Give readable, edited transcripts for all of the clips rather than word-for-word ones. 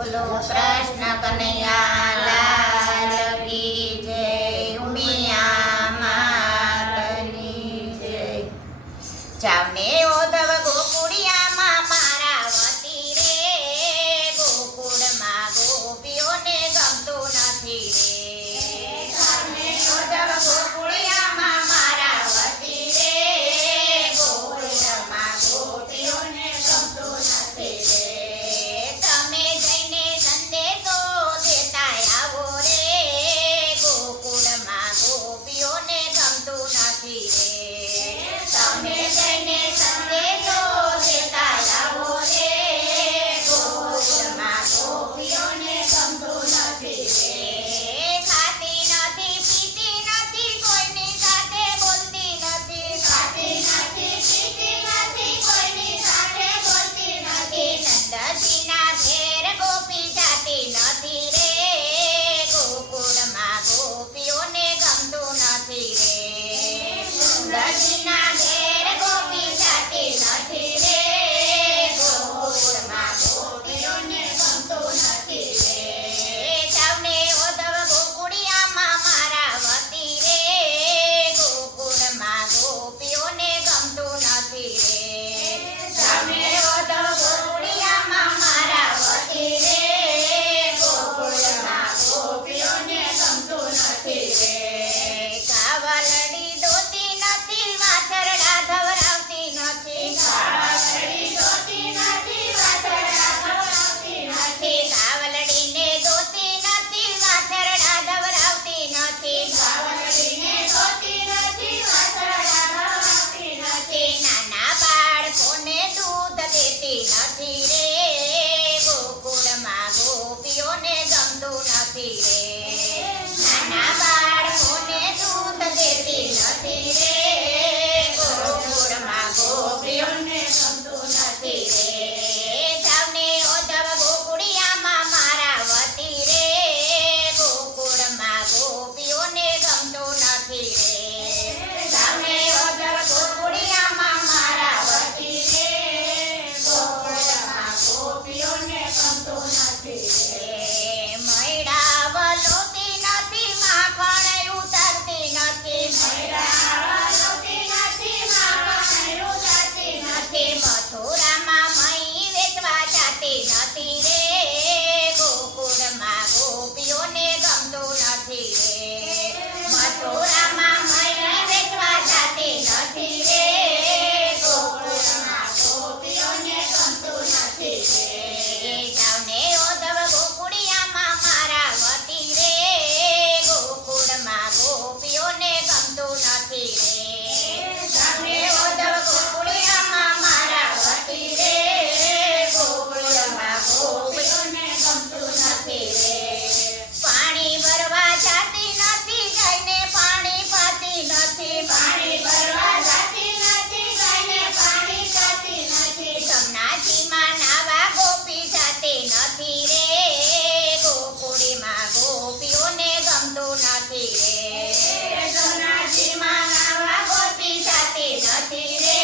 બોલો કૃષ્ણ કનૈયા લાલ કી જય, ઉમિયા માતની જય. જાવને ઓધવ ગોકુળિયામાં મારા વતી રે, ગોકુળમાં ગોપીઓને ગમતું નથી રે. જાવને ઓધવ ગોકુળિયામાં મારા વતી રે, ગોકુળમાં ગોપીઓને ગમતું નથી રે. તમે જઈને સંદેશો દેતા આવો રે, ગોકુળમાં ગોપીઓને ગમતું નથી રે. તમે જઈને સંદેશો દેતા આવો રે, ગોકુળમાં ગોપીઓને ગમતું નથી રે. ખાતી નથી પીતી નથી કોઈની સાથે બોલતી નથી, ખાતી નથી પીતી નથી કોઈની સાથે બોલતી નથી. નંદજીના ઘેર ગોપી જાતી નથી રે, ગોકુળમાં ગોપીઓને ગમતું નથી રે. નંદજીના ઘેર ગોપી જાતી નથી રે, ગોકુળમાં ગોપીઓને ગમતું નથી રે. જાવને ઓધવ ગોકુળિયામાં મારા વતી રે, ગોકુળમાં ગોપીઓને ગમતું નથી રે. જાવને ઓધવ ગોકુળિયામાં મારા વતી રે, ગોકુળમાં ગોપીઓને ગમતું નથી રે. કાવલડી દોતી નથી, વાછરડા ધવરાવતી નથી, કાવલડી દોતી નથી, વાછરડા ધવરાવતી નથી. કાવલડીને દોતી નથી, વાછરડા ધવરાવતી નથી, કાવલડીને દોતી નથી, વાછરડા ધવરાવતી નથી. નાના બાળકોને દૂધ દેતી નથી રે, ગોકુળમાં ગોપીઓને ગમતું નથી રે. નાના બાળકોને દૂધ દેતી નથી રે, ગોકુળમાં ગોપીઓને ગમતું નથી રે. જાવને ઓધવ ગોકુળિયામાં મારા વતી રે, ગોકુળમાં ગોપીઓને ગમતું નથી રે. જાવને ઓધવ ગોકુળિયામાં મારા વતી રે, ગોકુળમાં ગોપીઓને ગમતું નથી રે. મૈડા વલોતી નથી, માખણ ઉતરતી નથી, મૈડા વલોતી નથી, માખણ ઉતરતી નથી. મથુરામાં મહી વેચવા જાતી નથી રે, ગોકુળમાં ગોપીઓને ગમતું નથી રે. મથુરામાં મહી વેચવા જાતી નથી રે, ગોકુળમાં ગોપીઓને ગમતું નથી રે. જાવને ઓધવ ગોકુળિયામાં મારા વતી રે, ગોકુળમાં ગોપીઓને ગમતું નથી રે. જાવને ઓધવ ગોકુળિયામાં મારા વતી રે, ગોકુળમાં ગોપીઓને ગમતું નથી રે. પાણી ભરવા જાતી નથી, ગાયને પાણી પાતી નથી, પાણી ભરવા જાતી નથી, ગાયને પાણી પાતી નથી. જમનાજીમાં નાવા ગોપી જાતી નથી રે, ગોકુળમાં ગોપીઓને ગમતું નથી રે. જમનાજીમાં નાવા ગોપી જાતી નથી રે,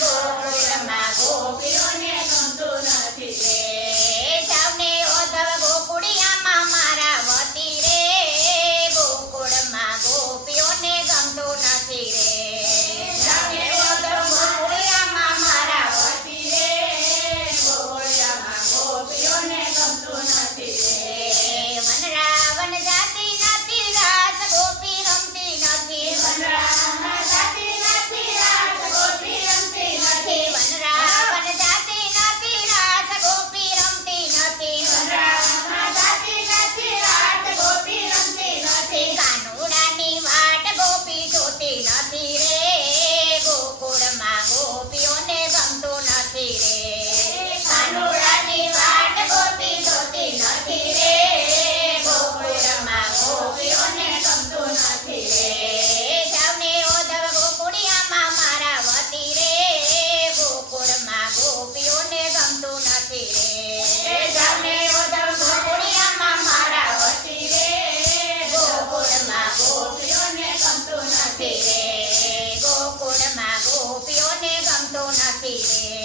ગોકુળમાં ગોપીઓને ગમતું નથી રે. જાવને ઓધવ ગોકુળિયામાં મારા વતી રે, ગોકુળમાં ગોપીઓને ગમતું નથી રે. જાવને ઓધવ ગોકુળિયામાં મારા વતી રે, ગોકુળમાં ગોપીઓને ગમતું નથી રે. વનરાવન જાતી નથી, રાસ ગોપી રમતી નથી, વનરાવન જાતી નથી, રાસ ગોપી રમતી નથી. વનરાવન જાતી નથી, રાસ ગોપી રમતી નથી, વનરાવન જાતી નથી, રાસ ગોપી રમતી નથી. કાનુડાની વાટ ગોપી જોતી નથી રે, ગોકુળમાં ગોપીઓને ગમતું નથી રે. કાનુડાની વાટ ગોપી જોતી નથી રે, ગોકુળમાં ગોપીઓને ગમતું નથી રે. જાવને ઓધવ ગોકુળિયામાં મારા વતી રે, ગોકુળમાં ગોપીઓને ગમતું નથી રે. જાવને ઓધવ ગોકુળિયામાં મારા વતી રે, ગોકુળમાં ગોપીઓને ગમતું નથી રે, ગોકુળમાં ગોપીઓને ગમતું નથી રે.